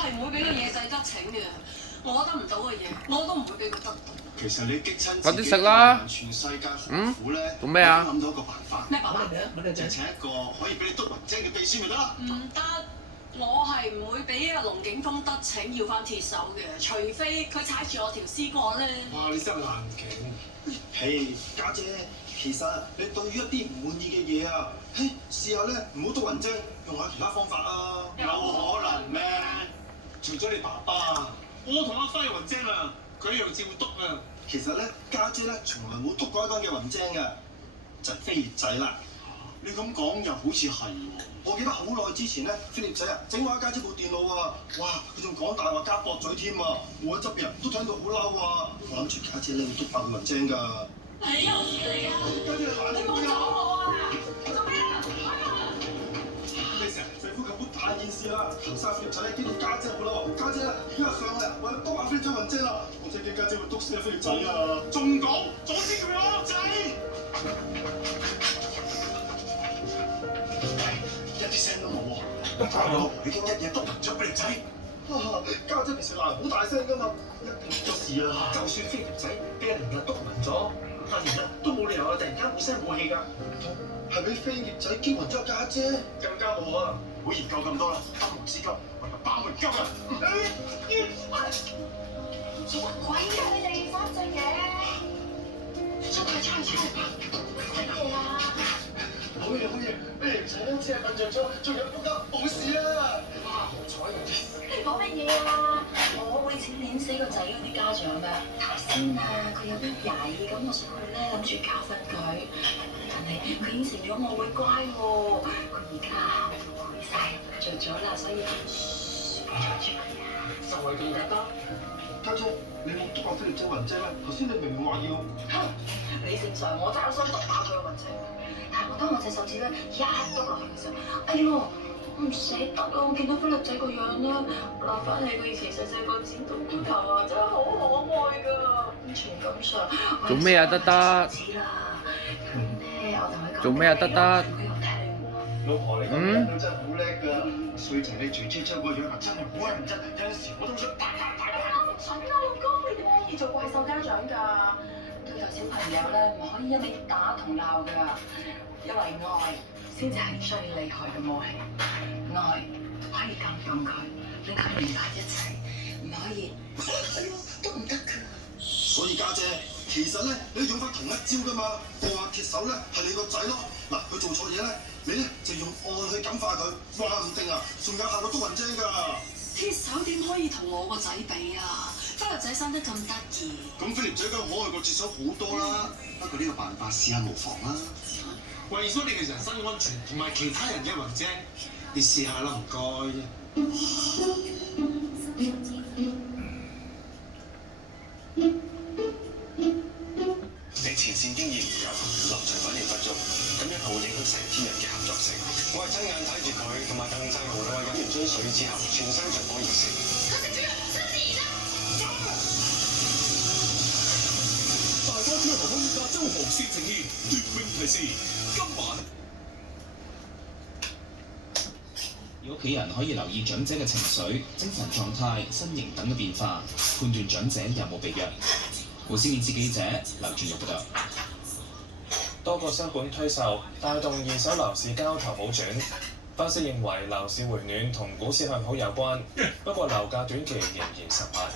係唔會俾個野仔得逞嘅。我得唔到嘅嘢，我都唔會俾佢得到。其實你激親快啲食啦！全世界何苦咧？做咩啊？諗到一個辦法。咩辦法？就請一個可以俾你督雲精嘅秘書咪得啦。唔得，我係唔會俾阿龍景峰得逞要翻鐵手嘅，除非佢踩住我條絲幹咧。哇！你真係爛頸。嘿，家姐，其實你對於一啲唔滿意嘅嘢啊，試下咧唔好督雲精，用下其他方法啊。有可能咩？除咗你爸爸，我同阿輝雲精啊，佢一樣照督啊。其實咧，家姐咧從來冇督過一間嘅雲精嘅，就係飛葉仔啦。你咁講又好似係喎。我記得好耐之前咧，飛葉仔啊整壞家姐部電腦啊，哇！佢仲講大話加駁嘴添啊，我喺側邊人都睇到好嬲啊。我諗住家姐咧會督爆個雲精㗎。係有事嚟㗎，家姐你攔住我啊！做咩啊？你成政府咁大件事啦，頭生飛葉仔見到家姐好嬲，家姐而家上嚟我要督下飛咗雲精啦，我真驚家姐會督死阿飛葉仔啊！仲講阻止佢啊，仔！一啲聲都冇喎，大佬已經一夜督暈咗飛葉仔。家姐平時鬧好大聲㗎嘛，一定出咗事啦。就算飛葉仔俾人連日督暈咗，但連日都冇理由突然間冇聲冇氣㗎。係俾飛葉仔激暈咗家姐，更加冇可能。唔好研究咁多啦，當務之急為個爆門急啊！做乜鬼㗎你哋三隻嘢？出嚟出嚟出嚟！乜嘢啊？好嘢好嘢，飛葉仔都只係瞓着咗，仲有呼吸冇事啊！哇，好彩你講乜嘢啊？我會整碾死個仔嗰啲家長㗎。頭先啊，佢有啲曳，咁我上去咧諗住教訓佢，但係佢應承咗我會乖喎。佢而家喊到攰晒，着咗啦，所以噓，唔嘈住佢啊。就係咁簡單。家姐，你冇督爆飛葉仔雲精咩？頭先你明明話要。你正常，我真係想督爆佢個雲精。但係我當我隻手指咧一篤落去嘅時候，哎呦，唔捨得啊！我見到飛葉仔個樣咧，諗翻起佢以前細細個剪到骨頭啊，真係好可愛㗎。情感上，做咩啊？得得。做咩啊？得得。老婆你咁樣都真係好叻㗎。衰仔你最追周個樣啊，真係好認真。有陣時我都想打。蠢啊，老公，你點解可以做怪獸家長㗎？對待小朋友咧，唔可以一味打同鬧㗎，因為愛先至係最厲害嘅武器。愛可以感動佢，令佢明白一切，唔可以都唔得㗎。所以家姐，其實咧你用翻同一招㗎嘛，過下鐵手咧係你個仔咯。嗱，佢做錯嘢咧，你咧就用愛去感化佢，話唔定啊，仲有效過督雲精㗎。鐵手點可以同我個仔比啊？飛葉仔生得咁得意，咁飛葉仔梗可愛過鐵手好多啦。不過呢個辦法試下無妨啦。為咗你嘅人身安全同埋其他人嘅雲精，你試下啦，唔該。你前線經驗唔夠，臨場反應不足，咁樣係會影響成 team 人嘅合作性。我係親眼睇住佢同埋鄧世豪兩位飲完樽水之後，全身着火而死。大哥推航空亞洲航線呈現奪命提示，今晚屋企人可以留意長者嘅情緒、精神狀態、身形等嘅變化，判斷長者有冇被虐。無線電視記者劉俊玉報道。多個新盤推售，帶動二手樓市交投好轉。分析認為樓市回暖同股市向好有關，不過樓價短期仍然受壓。